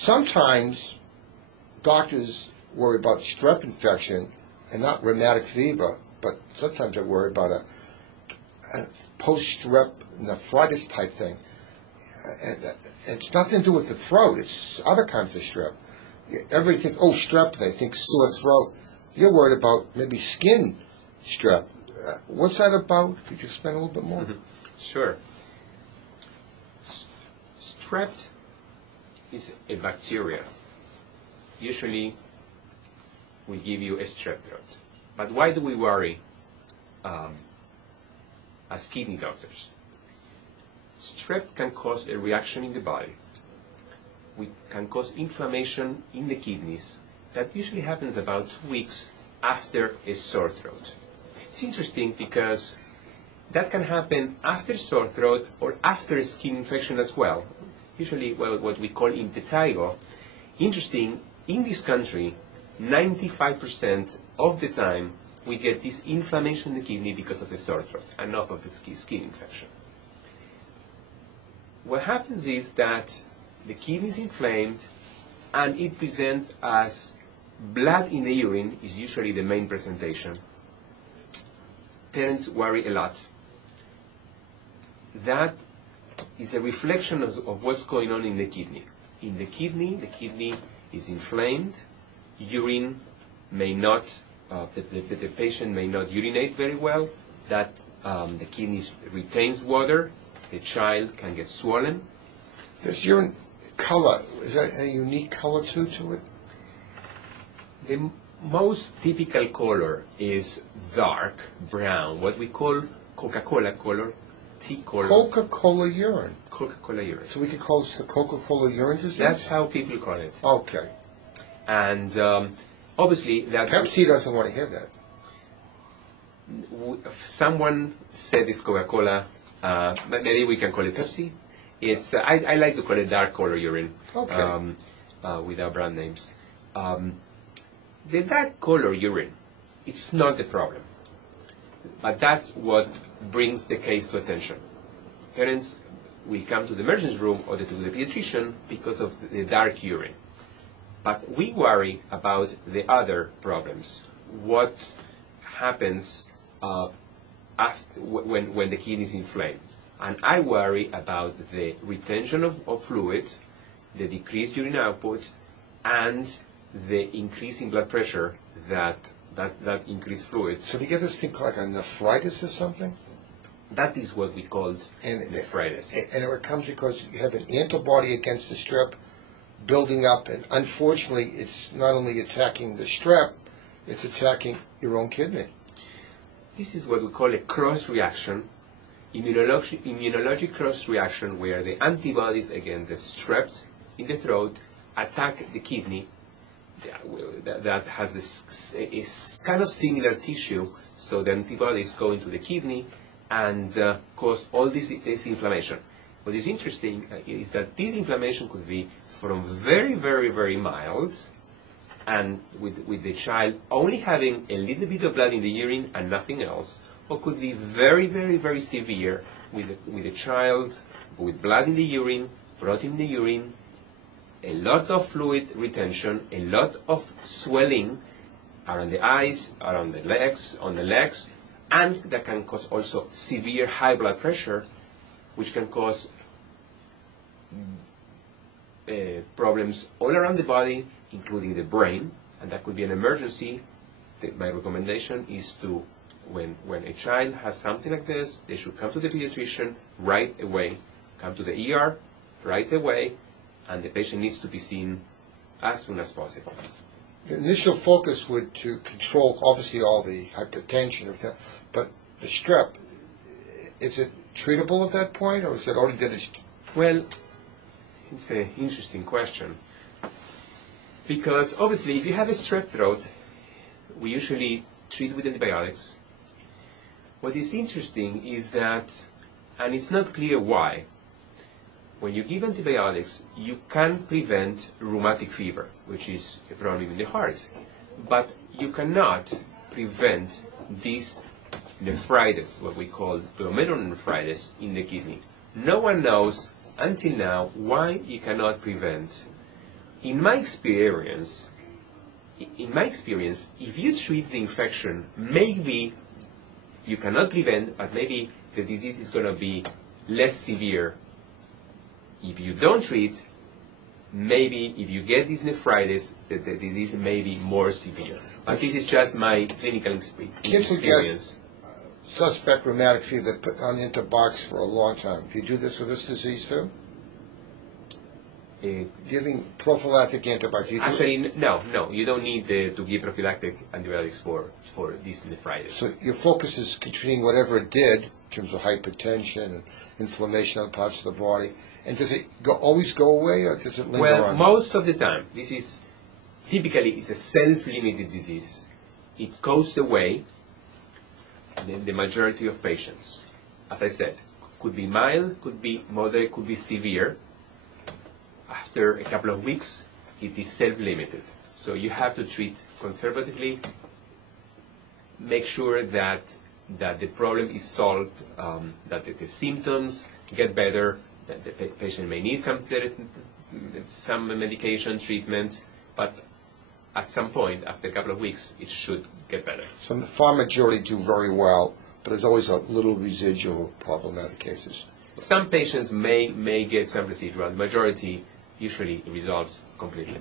Sometimes doctors worry about strep infection and not rheumatic fever, but sometimes they worry about a post-strep nephritis type thing. And it's nothing to do with the throat. It's other kinds of strep. Everybody thinks, oh, strep, they think sore throat. You're worried about maybe skin strep. What's that about? Could you explain a little bit more? Sure. Strep is a bacteria. Usually, we give you a strep throat. But why do we worry as kidney doctors? Strep can cause a reaction in the body. We can cause inflammation in the kidneys that usually happens about 2 weeks after a sore throat. It's interesting because that can happen after sore throat or after a skin infection as well. Usually, well, what we call impetigo. Interesting, in this country, 95% of the time we get this inflammation in the kidney because of the sore throat and not of the skin infection. What happens is that the kidney is inflamed and it presents as blood in the urine is usually the main presentation. Parents worry a lot. That is a reflection of what's going on in the kidney. In the kidney is inflamed. Urine may not, the patient may not urinate very well. That the kidney retains water. The child can get swollen. Does urine color, is that a unique color to it? The most typical color is dark brown, what we call Coca-Cola color, tea color. Coca-Cola urine? Coca-Cola urine. So we could call this the Coca-Cola urine disease? That's how people call it. Okay. And obviously that... Pepsi doesn't want to hear that. Someone said it's Coca-Cola, but maybe we can call it Pepsi. It's I like to call it dark color urine. Okay. Without brand names. The dark color urine, it's not the problem. But that's what brings the case to attention. Parents will come to the emergency room or to the pediatrician because of the dark urine. But we worry about the other problems. What happens after, when the kidney is inflamed? And I worry about the retention of fluid, the decreased urine output, and the increase in blood pressure that increased fluid. So do you get this thing called like a nephritis or something? That is what we called nephritis. And it comes because you have an antibody against the strep building up, and unfortunately it's not only attacking the strep, it's attacking your own kidney. This is what we call a cross-reaction, immunologic cross-reaction, where the antibodies against the strep in the throat attack the kidney that has this is kind of similar tissue, so the antibodies go into the kidney and cause all this inflammation. What is interesting is that this inflammation could be from very, very, very mild, and with the child only having a little bit of blood in the urine and nothing else, or could be very, very, very severe with a child with blood in the urine, protein in the urine, a lot of fluid retention, a lot of swelling around the eyes, around the legs, on the legs, and that can cause also severe high blood pressure, which can cause problems all around the body, including the brain, and that could be an emergency. My recommendation is to, when a child has something like this, they should come to the pediatrician right away, come to the ER right away, and the patient needs to be seen as soon as possible. The initial focus would to control, obviously, all the hypertension, everything, but the strep, is it treatable at that point, or is it already damaged? Well, it's an interesting question. Because obviously, if you have a strep throat, we usually treat with antibiotics. What is interesting is that, and it's not clear why, when you give antibiotics, you can prevent rheumatic fever, which is a problem in the heart. But you cannot prevent this nephritis, what we call glomerulonephritis, in the kidney. No one knows until now why you cannot prevent in my experience, if you treat the infection, maybe you cannot prevent, but maybe the disease is going to be less severe. If you don't treat, maybe if you get this nephritis, the disease may be more severe. But this is just my clinical experience. Kids who get suspect rheumatic fever, they put on antibiotics for a long time. Do you do this with this disease too? Giving prophylactic antibiotics. Actually, no, you don't need to give prophylactic antibiotics for this nephritis. So your focus is treating whatever it did in terms of hypertension and inflammation on parts of the body. And does it always go away, or does it linger on? Most of the time. This is typically it's a self-limited disease. It goes away in the majority of patients. As I said, could be mild, could be moderate, could be severe. After a couple of weeks, it is self-limited. So you have to treat conservatively, make sure that the problem is solved, that the symptoms get better, that the patient may need some medication treatment, but at some point, after a couple of weeks, it should get better. So the far majority do very well, but there's always a little residual problematic cases. Some patients may get some residual. The majority usually resolves completely.